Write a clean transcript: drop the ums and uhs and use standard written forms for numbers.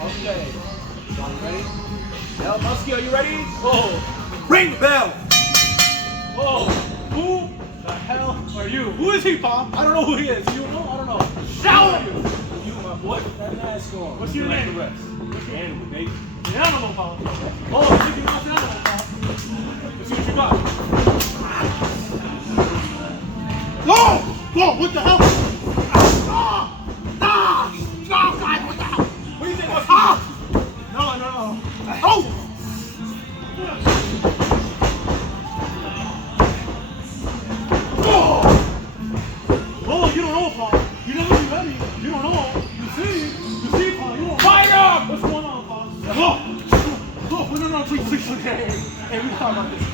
Okay. Y'all ready? Now, Musky, are you ready? Oh. Ring the bell! Oh, who the hell are you? Who is he, Paul? I don't know who he is. You know? I don't know. Shout! You, my boy, put that mask on. What's your name? The rest. What's your animal, baby? The animal, Paul. Oh, you got the animal, Paul. Let's see what you got. Whoa! Whoa, what the hell? God, what the hell? What do you think? No. Oh! Oh, you don't know, Paul. You never be ready. You don't know. You see, Paul. You don't fire! What's going on, Paul? Oh, no, please. Hey, we talk about this.